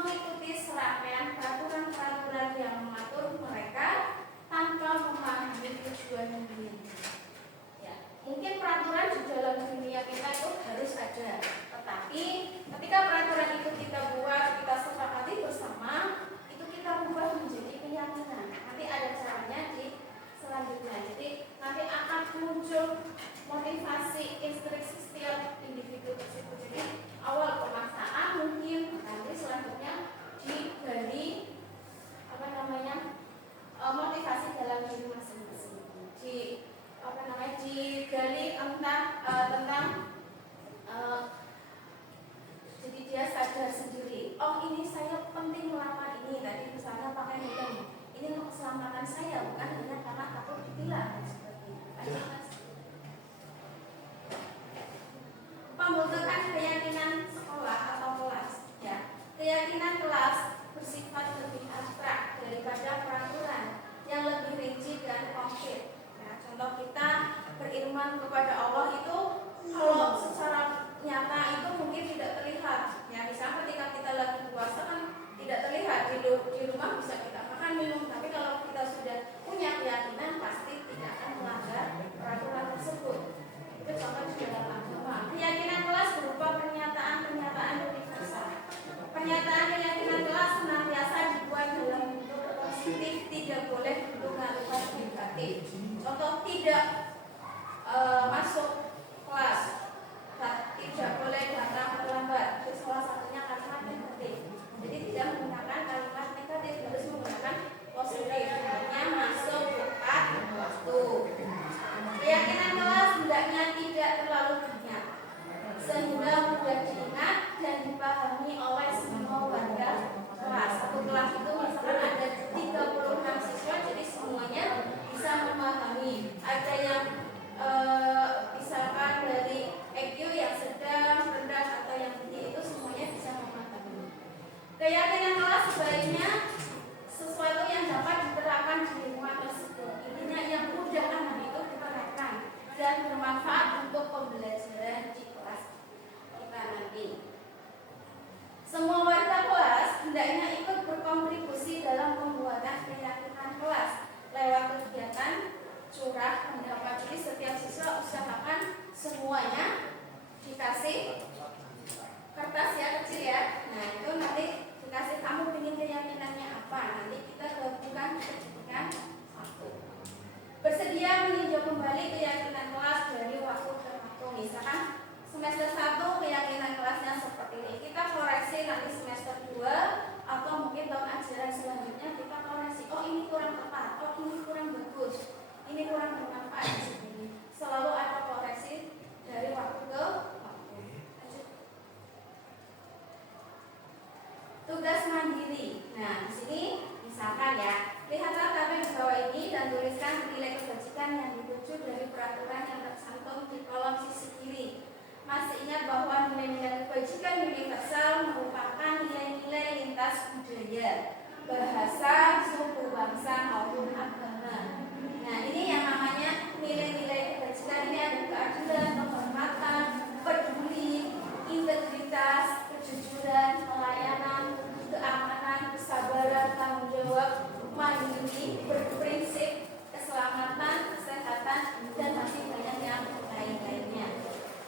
mengikuti serangkaian peraturan-peraturan yang mengatur mereka tanpa memahami tujuan dunia. Ya, mungkin peraturan di dalam dunia kita itu harus ada, tetapi ketika peraturan itu kita buat, kita sepakati bersama, itu kita ubah menjadi keyakinan. Nanti ada caranya di selanjutnya. Jadi nanti akan muncul motivasi instruksi setiap individu tersebut. Jadi awal pemaksaan mungkin nanti selanjutnya digali motivasi dalam diri masing-masing. Digali tentang jadi dia sadar sendiri. Oh, ini saya penting melakukan ini. Tadi misalnya pakai helm. Ini untuk keselamatan saya, bukan hanya karena takut ditilang seperti itu. Pembentukan keyakinan sekolah atau kelas. Ya, keyakinan kelas bersifat lebih abstrak daripada peraturan yang lebih rinci dan konkret. Ya, contoh kita beriman kepada Allah itu kalau secara nyata itu mungkin tidak terlihat. Ya, misalnya ketika kita lagi puasa kan tidak terlihat di rumah bisa kita makan minum, tapi kalau kita sudah punya keyakinan pasti tidak akan melanggar peraturan tersebut. Itu contoh di dalam agama. Keyakinan kelas berupa pernyataan-pernyataan universal. Pernyataan keyakinan kelas senantiasa dibuat dalam bentuk positif, tidak boleh bentuk kalimat negatif. Contoh tidak masuk kelas, tidak boleh datang terlambat. Itu salah satunya kalimat negatif. Jadi tidak menggunakan kalimat negatif, harus menggunakan positif. Hanya masuk tepat waktu. Keyakinan kelas hendaknya tidak terlalu banyak, sehingga mudah diingat dan dipahami oleh semua warga kelas. Satu kelas itu misalkan ada 36 siswa, jadi semuanya bisa memahami. Ada yang misalkan dari EQ yang sedang, rendah atau yang tinggi, itu semuanya bisa memahami. Keyakinan kelas sebaiknya sesuatu yang dapat diterapkan di lingkungan tersebut. Intinya yang mudah anak itu diterapkan dan bermanfaat untuk pembelajaran di kelas kita nanti. Semua warga kelas hendaknya ikut berkontribusi dalam pembuatan keyakinan kelas lewat kegiatan curah pendapat. Jadi setiap siswa usahakan semuanya dikasih kertas ya, kecil ya. Nah itu nanti dikasih kamu ingin keyakinannya apa. Nanti kita gabungkan dijadikan satu. Bersedia meninjau kembali keyakinan kelas dari waktu ke waktu. Misalkan semester 1 keyakinan kelasnya seperti ini, kita koreksi nanti semester 2 atau mungkin tahun ajaran selanjutnya kita koreksi. Oh ini kurang tepat, oh ini kurang bagus, ini kurang bermanfaat. Selalu ada koreksi dari waktu ke waktu. Tugas mandiri. Nah di sini misalkan ya, lihatlah tabel di bawah ini dan tuliskan nilai kebajikan yang dituju dari peraturan yang tercantum di kolom sisi kiri. Masih ingat bahwa nilai-nilai kebajikan universal merupakan nilai-nilai lintas budaya, bahasa, suku bangsa maupun agama. Nah ini yang namanya nilai-nilai kebajikan. Ini ada keadilan, kehormatan, peduli, integritas, kejujuran, pelayanan, keamanan, kesabaran, tanggung jawab, mandiri, berprinsip, keselamatan, kesehatan, dan masih banyak yang lain-lainnya.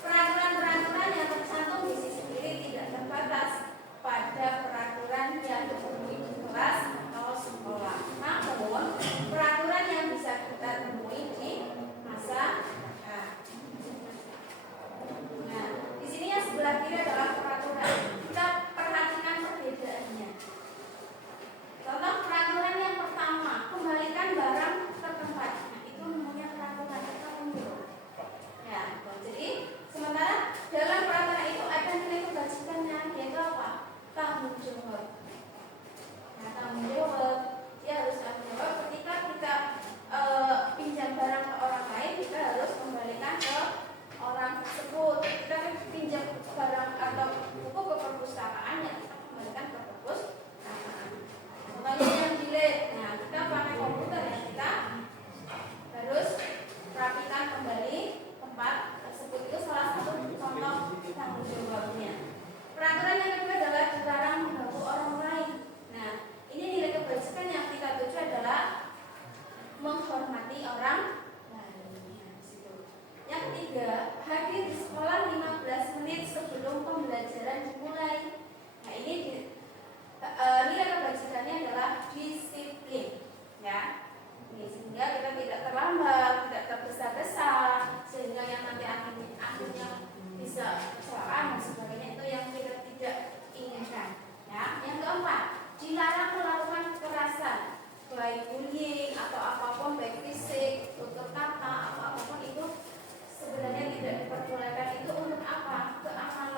Peraturan-peraturan yang tercantum di sisi kiri tidak terbatas pada peraturan yang dipenuhi di kelas atau sekolah. Namun, peraturan yang orang lain. Nah, di situ. Yang ketiga, hadir di sekolah 15 menit sebelum pembelajaran dimulai. Nah, ini nilai kebajikannya adalah disiplin, ya. Ini sehingga kita tidak terlambat, tidak tergesa-gesa, sehingga yang nanti akhirnya bisa kecelakaan dan sebagainya, itu yang kita tidak inginkan. Ya. Yang keempat, dilarang melakukan kekerasan, baik bullying atau apapun, baik fisik, tutur kata atau apapun, itu sebenarnya tidak diperbolehkan. Itu untuk apa? Keamanan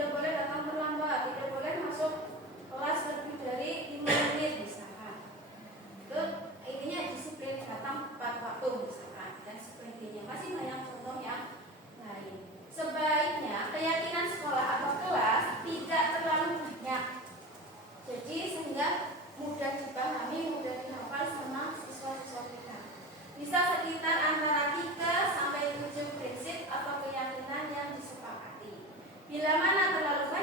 tidak boleh datang terlambat, tidak boleh masuk kelas lebih dari 5 menit misalkan. Itu intinya disiplin datang tepat waktu misalkan dan sebagainya. Masih banyak contoh yang lain. Sebaiknya keyakinan sekolah atau kelas tidak terlalu banyak, jadi sehingga mudah dipahami, mudah dihafal sama siswa-siswa kita. Bisa sekitar antara 3 sampai 7 prinsip atau keyakinan yang disepakati. Bila mana terlalu banyak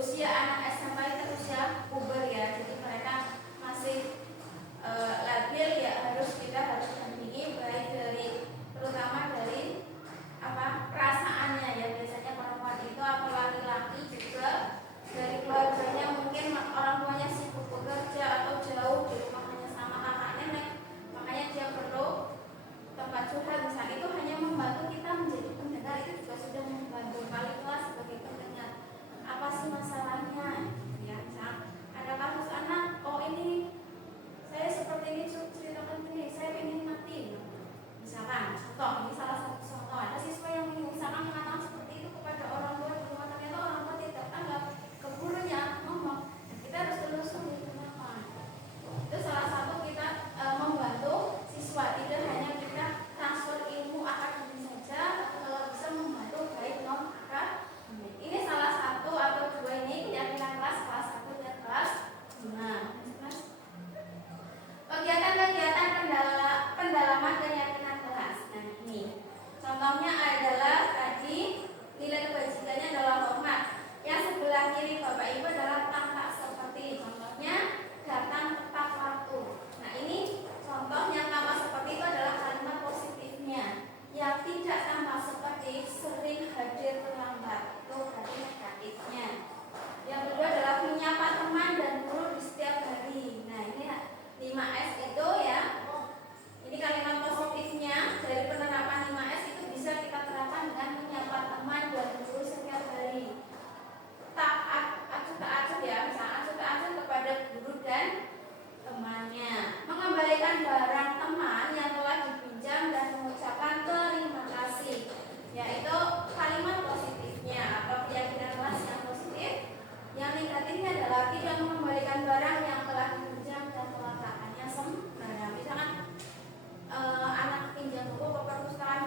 usia anak SMA itu usia puber ya, jadi mereka masih labil ya, kita harus dampingi baik dari terutama dari perasaannya ya. Biasanya perempuan itu atau laki-laki juga dari keluarganya mungkin orang tuanya sibuk bekerja atau jauh di rumah hanya sama kakak nenek, makanya dia perlu tempat curhat. Misalnya itu hanya membantu kita menjadi pendengar, itu juga sudah membantu. Paling kelas sebagai pendengar, apa sih masalahnya ya. Misal ada kasus anak, oh ini saya seperti ini, ceritakan ini, saya ingin mati misalkan. Contoh, ini salah satu contoh, ada siswa yang misalkan mengatakan seperti itu kepada orang tua di rumah, ternyata orang tua tidak tanggap ke gurunya ngomong, dan kita harus telusuri kenapa. Itu salah satu kita membantu siswa, tidak hanya kita transfer ilmu akademis saja, kalau bisa membantu baik non akademik. Ini salah satu atau dua ini keyakinan kelas, salah satu ya kelas 5. Kegiatan-kegiatan pendalaman keyakinan kelas. Nah ini contohnya adalah tadi nilai kebajikannya adalah hormat. Yang sebelah kiri Bapak Ibu adalah tampak seperti, contohnya datang tepat waktu. Nah ini contohnya tampak seperti itu adalah kalimat positifnya. Yang tidak tampak seperti sering hadir terlambat, itu berarti negatifnya. Yang kedua adalah menyapa teman dan guru di setiap hari. Nah ini 5S itu ya, ini kalimat positifnya dari penerapan 5S itu bisa kita terapkan dengan menyapa teman dan guru setiap hari. Tak acuh ya, misalnya acuh kepada guru dan temannya. Mengembalikan barang teman yang telah dipinjam dan mengucapkan terima kasih, yaitu kalimat positifnya. Apa keyakinan kelas yang positif? Yang negatifnya adalah tidak mengembalikan barang yang telah dipinjam dan peletakannya sembarangan. Misalkan anak pinjam buku ke perpustakaan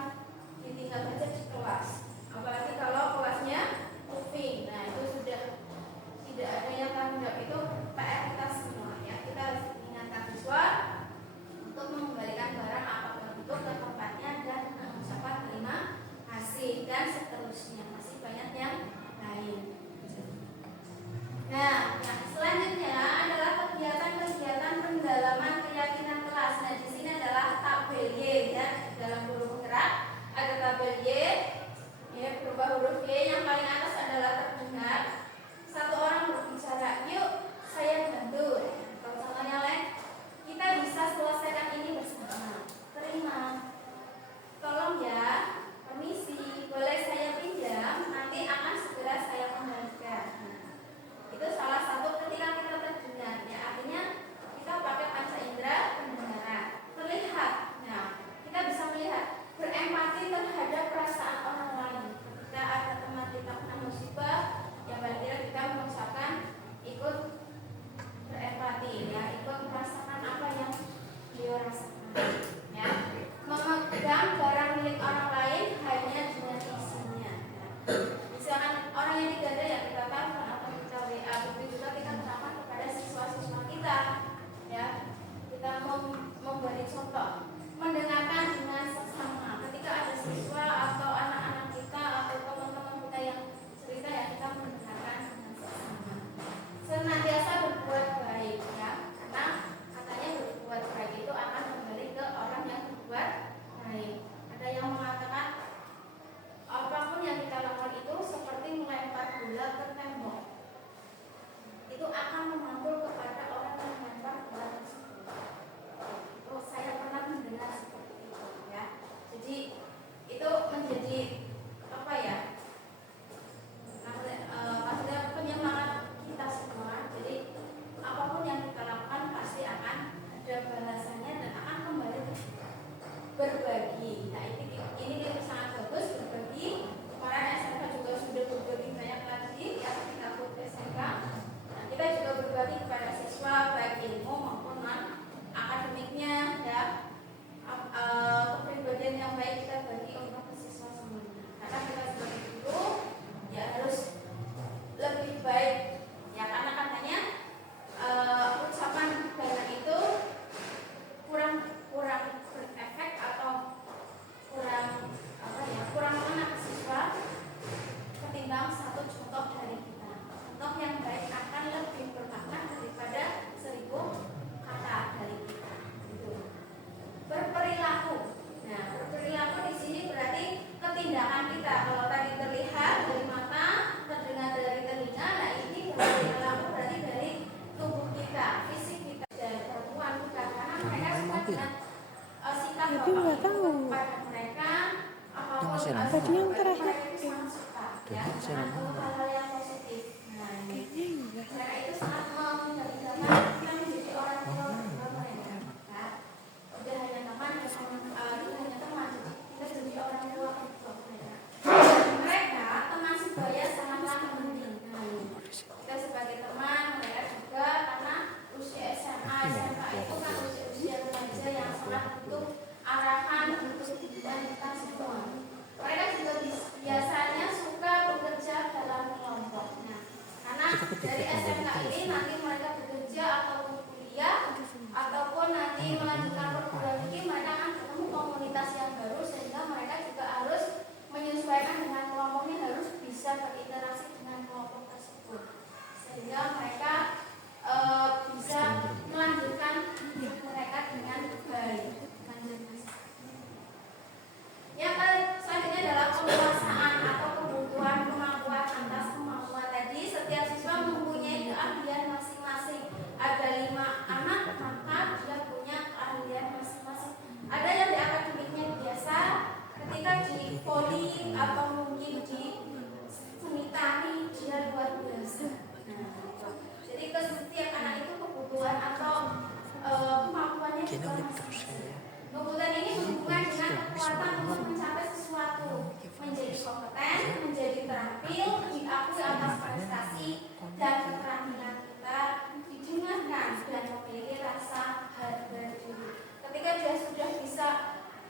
ditinggal saja di kelas, apalagi kalau kelasnya moving. Nah itu sudah tidak ada yang tanggung jawab, itu PR kita semua ya. Kita harus mengingatkan siswa untuk mengembalikan barang apapun itu ke tempatnya dan mengucapkan terima kasih dan seterusnya. Masih banyak yang lain. Nah, yang selanjutnya adalah itu yang terakhir sangat suka ya saya dengan hal-hal yang positif. Nah, kayaknya enggak. mereka itu sangat menidamkan kita menjadi orang tua bagi mereka. Nah, tidak hanya teman, tidak hanya teman, kita jadi orang tua untuk mereka. Mereka teman sebaya sangatlah penting. Kita sebagai teman, mereka juga karena usia SMA, SMA itu kan usia remaja yang sangat butuh arahan untuk kehidupan kita semua. Mereka juga biasanya suka bekerja dalam kelompok. Nah, karena dari SMK ini nanti mereka bekerja ataupun kuliah ataupun nanti melanjutkan perguruan tinggi, mereka akan ketemu komunitas yang baru sehingga mereka juga harus menyesuaikan dengan kelompoknya, harus bisa berinteraksi dengan kelompok tersebut sehingga mereka bisa melanjutkan hidup mereka dengan baik. Yang selanjutnya adalah penguasaan atau kebutuhan kemampuan atas kemampuan. Tadi setiap siswa mempunyai keahlian masing-masing. Ada 5 anak, maka dia punya keahlian masing-masing. Ada yang di akademiknya biasa, ketika di poli atau mungkin di seni tani dia luar biasa. Jadi ke setiap anak itu kebutuhan atau kemampuannya juga masing-masing. Kebutuhan ini berhubungan dengan kekuatan untuk mencapai sesuatu, menjadi kompeten, menjadi terampil, diakui atas prestasi dan keterampilan kita, didengarkan dan memiliki rasa harga diri. Ketika dia sudah bisa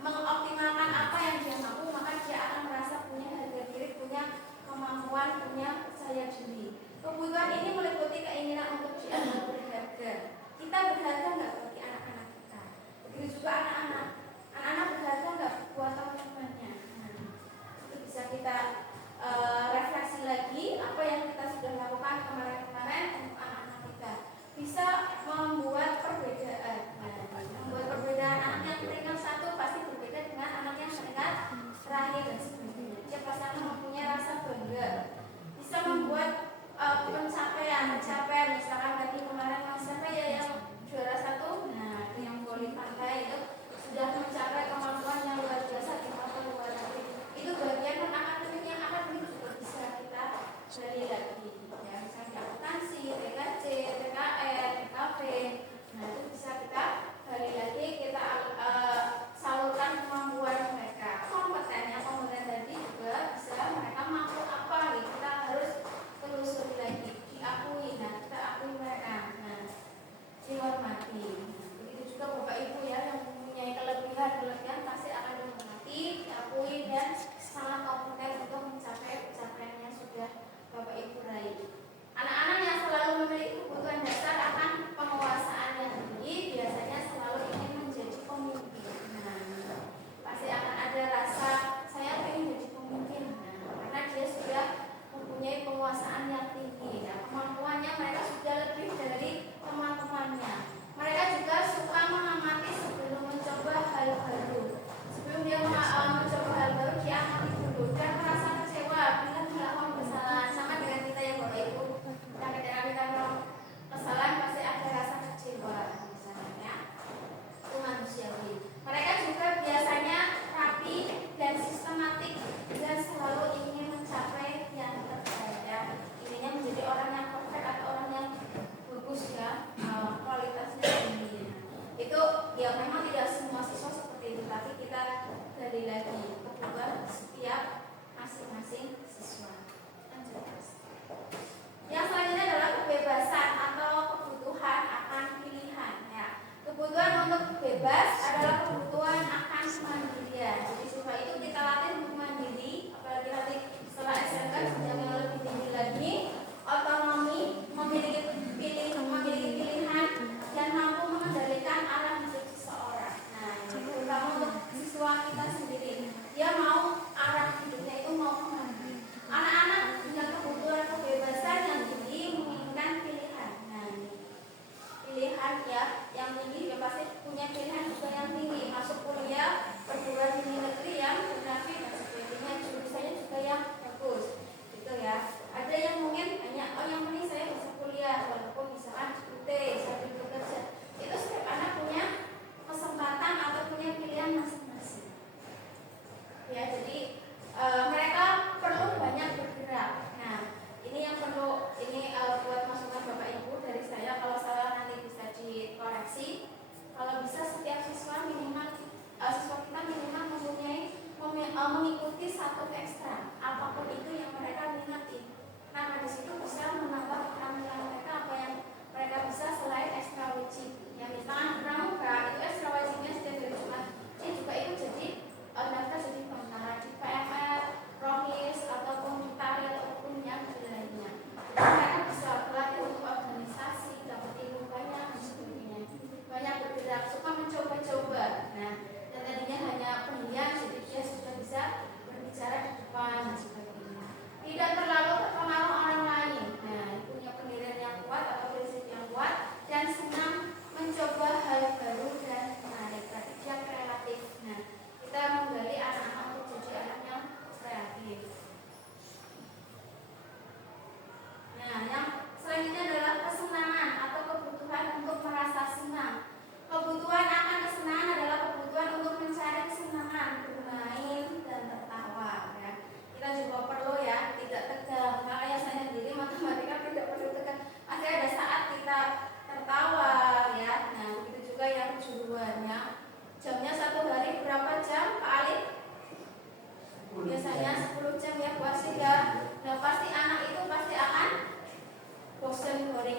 mengoptimalkan apa yang dia mampu, maka dia akan merasa punya harga diri, punya kemampuan, punya percaya diri. Kebutuhan ini meliputi keinginan untuk dianggap berharga. Kita berharga nggak bagi anak-anak kita? Begitu juga anak-anak berharga nggak buat teman-temannya. Nah, itu bisa kita refleksi lagi apa yang kita sudah lakukan kemarin-kemarin untuk anak-anak kita. Bisa membuat perbedaan. Membuat perbedaan anak yang peringkat 1 pasti berbeda dengan anak yang peringkat terakhir dan sebagainya. Dia pasti akan mempunyai rasa bangga. Bisa membuat pencapaian, misalkan tadi kemarin Mas siapa ya yang juara 1, nah yang voli pantai itu sudah mencapai kemampuan yang luar biasa di luar negeri. Itu bagian akademik yang akademik juga bisa kita gali lagi. Ya, misalnya akuntansi, TKJ, TKR, TKV. Nah itu bisa kita gali lagi, kita salurkan kemampuan mereka. Kompeten tadi juga bisa mereka mampu apa, kita harus telusuri lagi, diakui. Nah kita akui mereka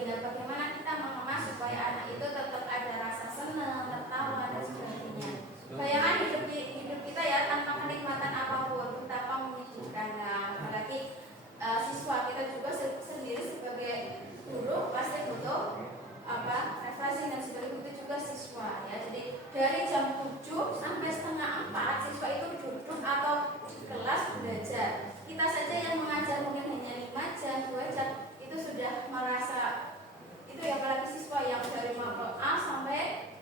ya bagaimana kita mengemas supaya anak itu tetap ada rasa senang, tertawa dan sebagainya. Bayangkan hidup kita ya tanpa kenikmatan apapun, betapa menyedihkan. Nah, apalagi siswa kita juga sendiri sebagai guru pasti butuh refreshing dan sebagainya, itu juga siswa ya. Jadi dari jam 7 sampai setengah 4 siswa itu duduk atau di kelas belajar. Kita saja yang mengajar mungkin hanya 5 jam, 2 jam itu sudah merasa itu ya, apalagi siswa yang dari mapel A sampai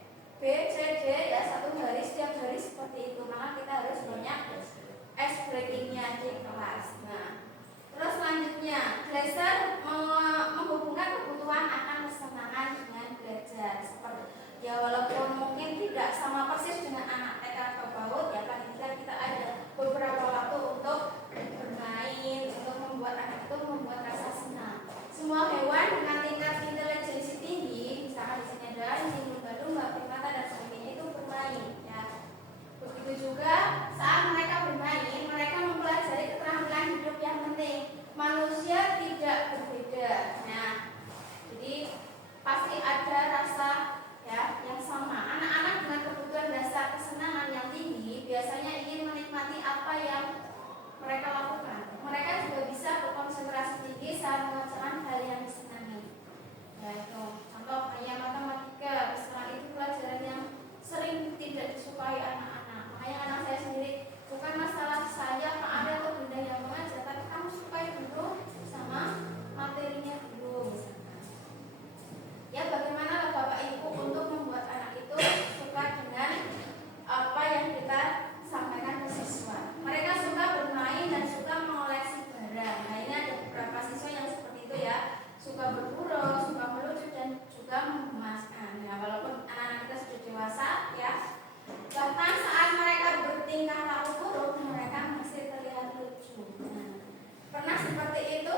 B, C, D ya, satu hari setiap hari seperti itu. Maka kita harus banyak ice breakingnya di kelas. Nah, terus selanjutnya Glaser menghubungkan kebutuhan akan kesenangan dengan belajar. Seperti ya walaupun mungkin tidak sama persis dengan anak TK atau PAUD ya, paling tidak kita ada beberapa waktu untuk bermain, untuk membuat anak itu membuat rasa senang. Semua hewan dengan tingkat intelijensi tinggi, misalkan di sini ada anjing, lumba-lumba, primata dan sebagainya itu bermain ya. Begitu juga saat mereka bermain, mereka mempelajari keterampilan hidup yang penting. Manusia tidak berbeda. Nah, jadi pasti ada rasa ya yang sama. Anak-anak dengan kebutuhan dasar kesenangan yang tinggi biasanya ingin menikmati apa yang mereka lakukan. Mereka juga bisa berkonsentrasi tinggi saat mengerjakan hal yang disenangi. Yaitu contoh kayak matematika, misalnya itu pelajaran yang sering tidak disukai anak-anak. Makanya anak saya sendiri, bukan masalah saya Pak Ada atau Bunda yang mengajar, tapi kamu sukai dulu sama materinya dulu misalkan. Ya bagaimana Bapak Ibu untuk membuat anak itu suka dengan apa yang kita sampaikan ke siswa. Mereka suka bermain dan suka mengoleksi barang. Nah ini ada beberapa siswa yang seperti itu ya, suka berburu, suka melucu dan juga menggemaskan. Nah walaupun anak-anak kita sudah dewasa ya, bahkan saat mereka bertingkah laku buruk, mereka masih terlihat lucu. Nah, pernah seperti itu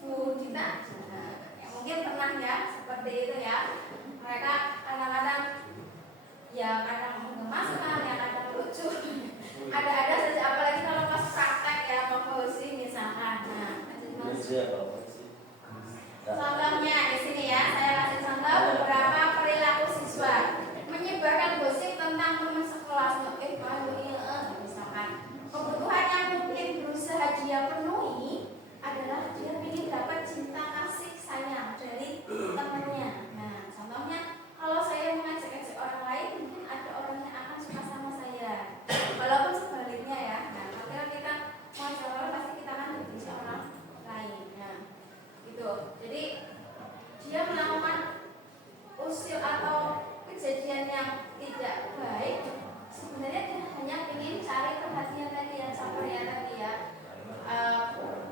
Bu Dita? Nah, ya, mungkin pernah ya seperti itu ya. Mereka kadang-kadang ya kadang menggemaskan, ya kadang lucu. Ada-ada saja, apalagi kalau pas praktek ya mau fauzi misalkan. Nah, contohnya di sini ya, saya kasih contoh beberapa perilaku siswa menyebarkan gosip tentang teman sekelas. Misalkan kebutuhan yang mungkin berusaha dia penuhi adalah dia ingin dapat cinta kasih sayang dari temannya. Nah, contohnya kalau saya mengajak-ajak orang lain, mungkin ada orang yang akan suka sama saya. Walaupun sebaliknya ya. Nah, kalau kita mau jalan pasti kita akan benci orang lain. Nah, gitu. Jadi dia melakukan usil atau kejadian yang tidak baik, sebenarnya dia hanya ingin cari perhatian tadi ya, sabarnya tadi ya.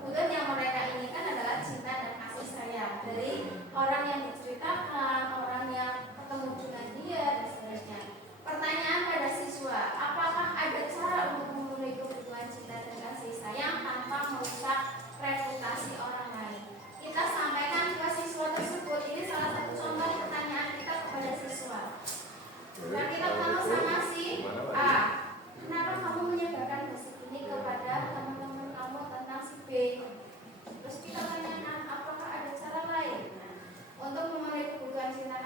Kemudian yang mereka inginkan adalah cinta dan kasih sayang dari orang yang diceritakan, orang yang ketemu dengan dia dan seterusnya. Pertanyaan pada siswa, apakah ada cara untuk memenuhi kebutuhan cinta dan kasih sayang tanpa merusak reputasi orang lain? Kita sampaikan ke siswa tersebut. Ini salah satu contoh pertanyaan kita kepada siswa. Dan kita sama-sama si A, kenapa kamu menyebarkan gosip ini kepada teman-teman kamu tentang si B? Terus kita tanyakan, apakah ada cara lain untuk memenuhi kebutuhan cinta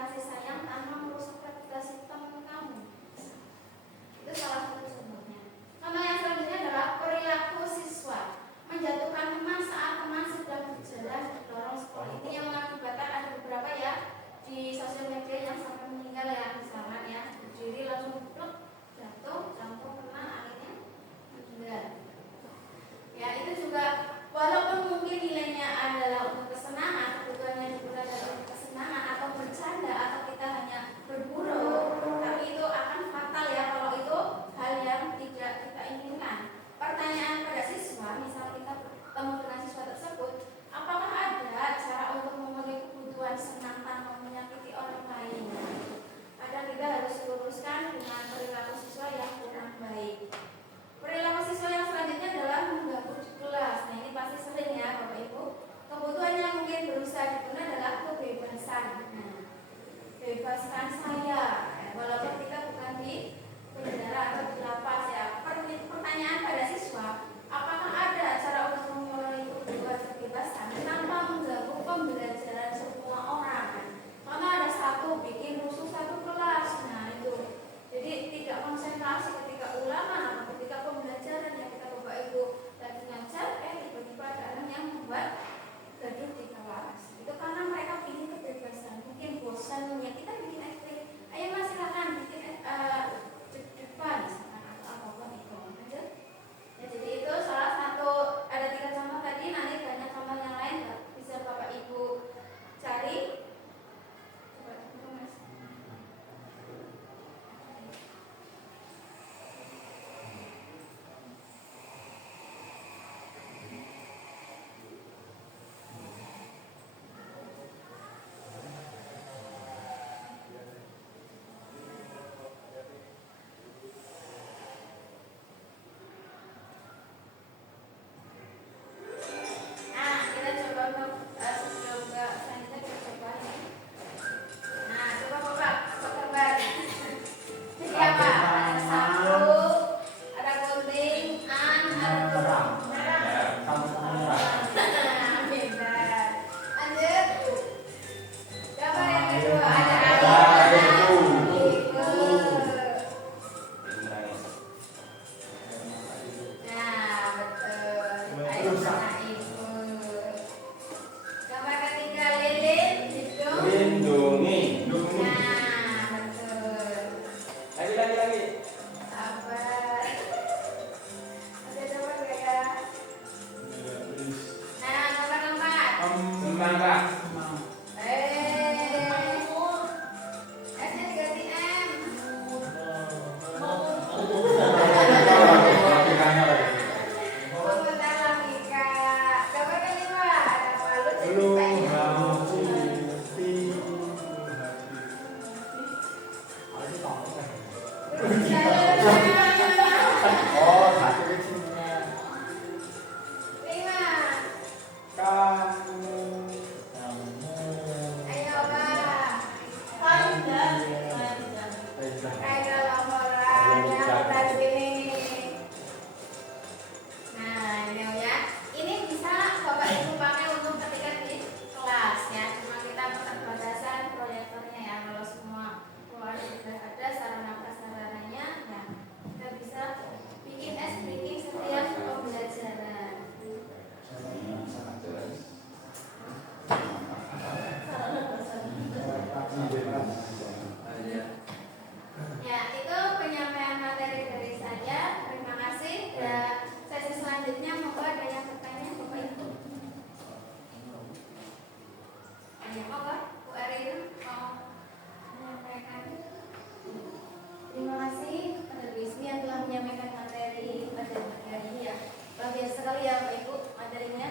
sekali ya Bapak Ibu materinya.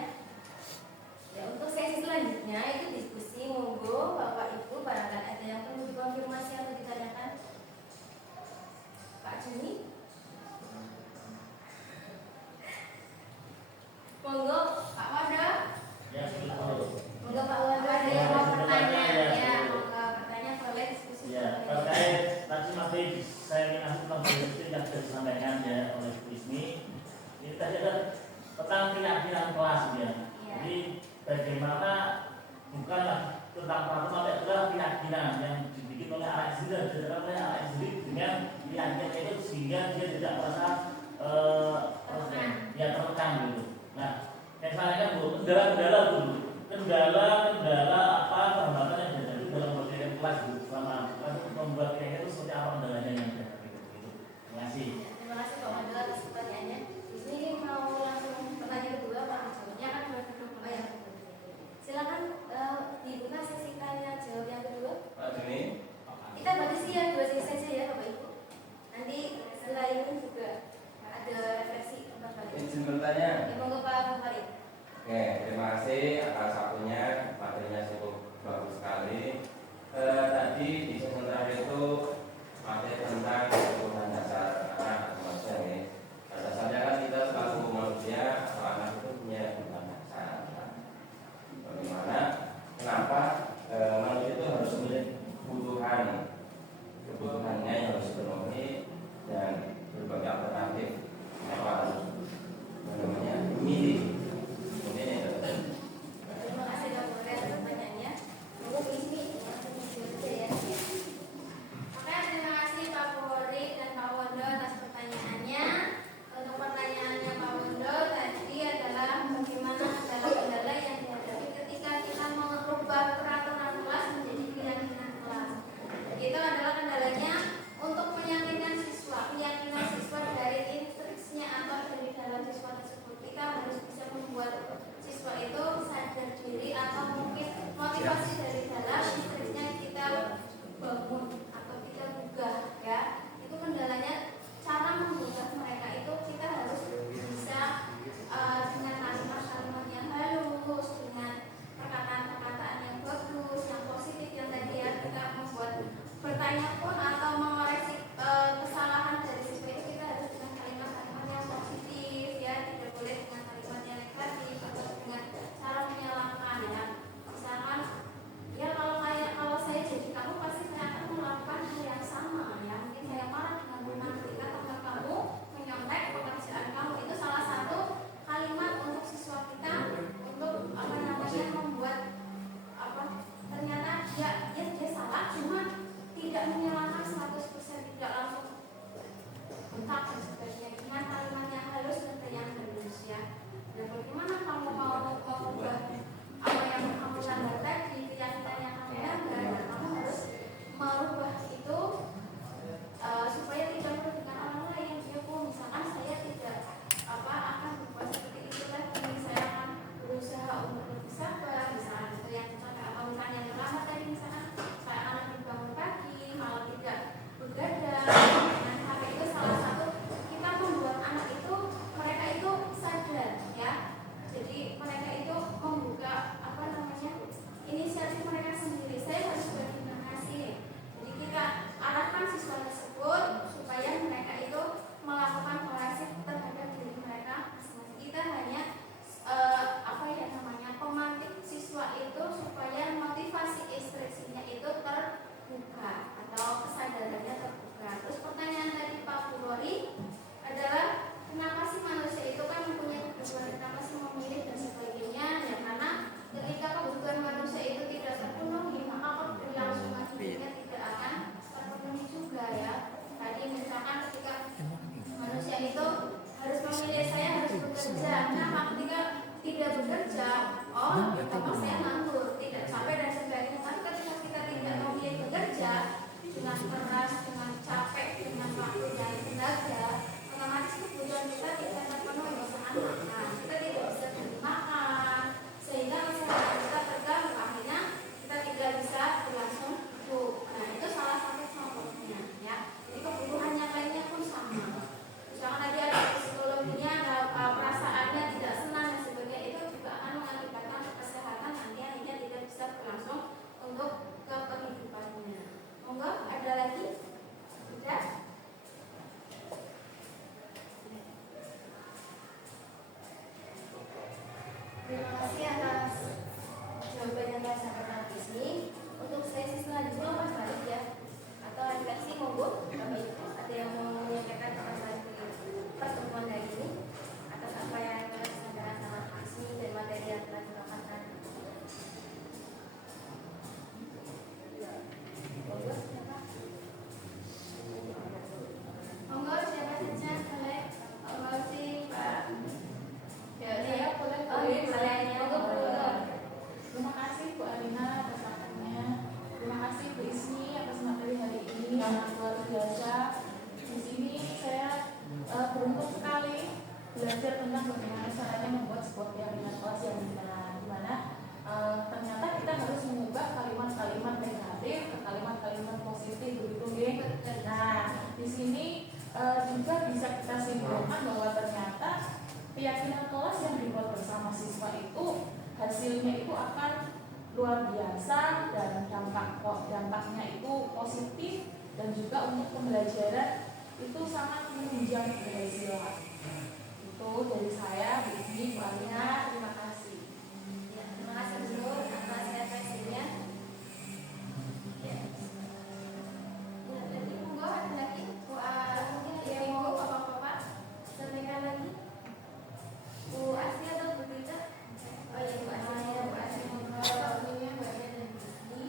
Ya, untuk sesi selanjutnya itu diskusi, monggo Bapak Ibu barangkali ada yang perlu dikonfirmasi atau ditanyakan. Pak Juni, monggo Pak Wanda. Ya, monggo Pak Wanda, ada yang mau bertanya ya, monggo bertanya boleh diskusi. Ya, terkait tadi masih saya ingin tentang diskusi yang sudah disampaikan ya oleh Bu Ismi. Ini tadi ada tentang keyakinan kelas ya. Jadi bagaimana bukanlah tentang peraturan, tapi adalah keyakinan yang dibikin oleh anak sendiri dan dijalankan oleh anak sendiri dengan keyakinan itu sehingga dia tidak merasa ya tertekan gitu. Nah, yang saya kan bu kendala dulu, kendala apa perhambatan yang terjadi dalam pendidikan kelas bu selama membuat kayak itu seperti apa kendalanya yang ada gitu. Terima kasih. Terima kasih Pak Wanda atas pertanyaannya. Di sini mau langsung pertanyaan kedua Pak, jawabnya kan berdua yang silakan dibuka sesi tanya jawab yang kedua. Pak Juni, Kita batasi ya 2 sesi saja ya Bapak Ibu. Nanti setelah ini juga ada refleksi tempat balik. izin bertanya. Monggo Pak Farid. Oke, terima kasih atas waktunya, materinya cukup bagus sekali. Tadi di sesi terakhir itu materi tentang kebutuhan dasar anak atau manusia ya. Pada dasarnya kan kita selaku manusia atau anak itu punya kebutuhan dasar. Bagaimana? Kenapa manusia itu harus memiliki kebutuhannya yang harus dipenuhi dan berbagai alternatif apa namanya memilih. Terima kasih Dok Farid atas pertanyaannya. Monggo Bu Ismi langsung dijawab saja ya. Oke, terima kasih Pak Farid dan Pak Wondo atas pertanyaannya. Untuk pertanyaannya Pak Wondo tadi adalah bagaimana kendala-kendala yang dihadapi ketika kita merubah peraturan kelas menjadi keyakinan kelas. Itu adalah kendalanya untuk meyakinkan keyakinan siswa dari instruksinya atau dari dalam siswa tersebut. Kita harus bisa membuat siswa itu sadar diri atau mungkin motivasi dari dalam instruksinya kita bangun atau kita gugah ya. Itu kendalanya cara menggugah mereka itu kita harus bisa dengan kalimat-kalimat yang halus, dengan perkataan-perkataan yang bagus, yang positif yang tadi ya kita membuat bertanya pun atau mengoreksi kesalahan dari siswa itu kita harus dengan kalimat-kalimat yang positif ya, tidak boleh dengan kalimat yang negatif atau dengan cara menyalahkan ya. Misalkan ya kalau saya jadi kamu pasti saya akan melakukan hal yang sama ya, mungkin saya marah dengan teman ketika teman kamu menyontek pekerjaan kamu, itu salah satu kalimat untuk siswa kita untuk apa namanya membuat apa ternyata dia salah cuma tidak menyalahkan 100%, tidak langsung bentak dan sebagainya dengan kalimat yang halus dan yang halus ya. Dan bagaimana kamu mau mengubah apa yang kamu langgar tadi, keyakinan yang kamu langgar, dan kamu harus merubah itu supaya tidak merugikan orang lain. Ya Bu, misalkan saya tidak akan berbuat seperti itu lagi, saya akan berusaha untuk lebih sabar, misalkan itu yang contoh, atau misalkan yang terlambat tadi misalkan yang luar biasa. Di sini saya beruntung sekali belajar tentang bagaimana caranya membuat sebuah keyakinan kelas yang benar, di mana ternyata kita harus mengubah kalimat-kalimat negatif ke kalimat-kalimat positif, begitu ya. Nah, di sini juga bisa kita simpulkan bahwa ternyata keyakinan kelas yang dibuat bersama siswa itu hasilnya itu akan luar biasa dan dampaknya itu positif dan juga untuk pembelajaran itu sangat menunjang keberhasilan. Itu dari saya, Bu Ismi, Bu Alina, terima kasih. Ya, terima kasih Bu Nur atas referensinya. Ya. Ya, jadi monggo ada lagi mungkin yang mau Bapak-bapak sampaikan lagi. Bu Asri atau Bu Tita? Oh ya Bu Asri, Bu Asri ngobrol ini yang banyak dan di sini.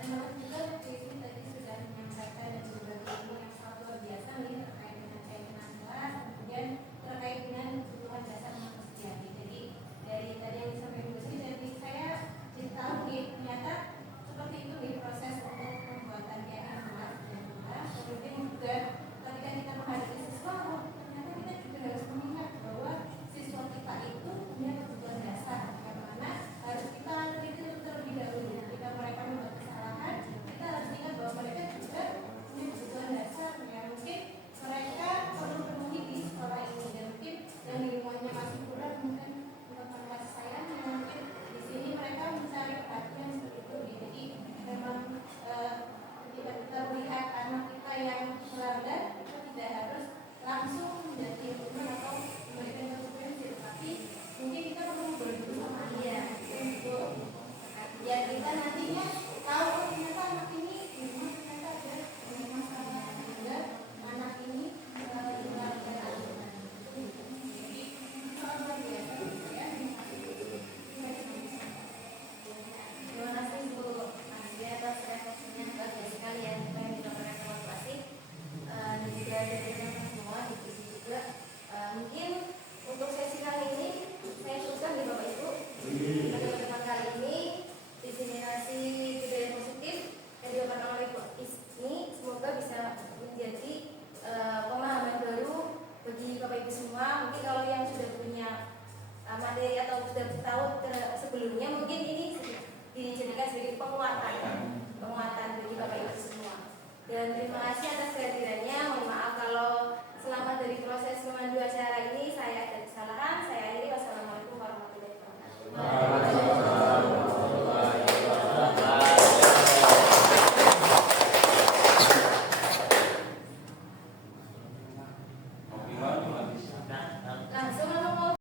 Terima juga Bu Ismi tadi sudah menyampaikan dan juga ilmu yang sangat luar biasa nih terkait dengan keyakinan kelas, kemudian terkait dengan kebutuhan dasar manusia. Jadi dari tadi yang disampaikan Bu Ismi, jadi saya jadi tahu nih ternyata seperti itu nih proses untuk pembuatan keyakinan kelas dan kelas. Kemudian juga ketika kita menghadapi siswa, ternyata kita juga harus mengingat bahwa siswa kita itu punya kebutuhan dasar yang mana harus kita teliti terlebih dahulu. Jika mereka membuat kesalahan, kita harus ingat bahwa mereka juga punya kebutuhan dasar yang mungkin mereka perlu penuhi di sekolah ini, dan mungkin yang lingkungannya masih kurang, mungkin untuk kasih sayang yang mungkin di sini mereka mencari perhatian seperti itu. Jadi memang ketika kita melihat anak kita yang melanggar, kita tidak harus langsung menjadi hukuman atau memberikan konsekuensi, tapi mungkin kita perlu ngobrol dulu sama dia untuk ya kita nantinya tahu oh, ternyata anak ini memang ternyata ada masalah sehingga anak ini hilang dari aturan. Jadi soal luar biasa ya. Terima kasih Bu Asri atas refleksinya, bagus sekali ya apa yang dilakukan sama Bu Asri. Dan juga dari teman semua di sini juga mungkin untuk sesi kali ini saya cukupkan di Bapak Ibu. Pada kesempatan kali ini diseminasi budaya positif yang dilakukan oleh Bu Ismi semoga bisa menjadi pemahaman baru bagi Bapak Ibu semua. Mungkin kalau yang sudah punya materi atau sudah tahu sebelumnya, mungkin ini dijadikan sebagai penguatan bagi Bapak Ibu semua. Dan terima kasih atas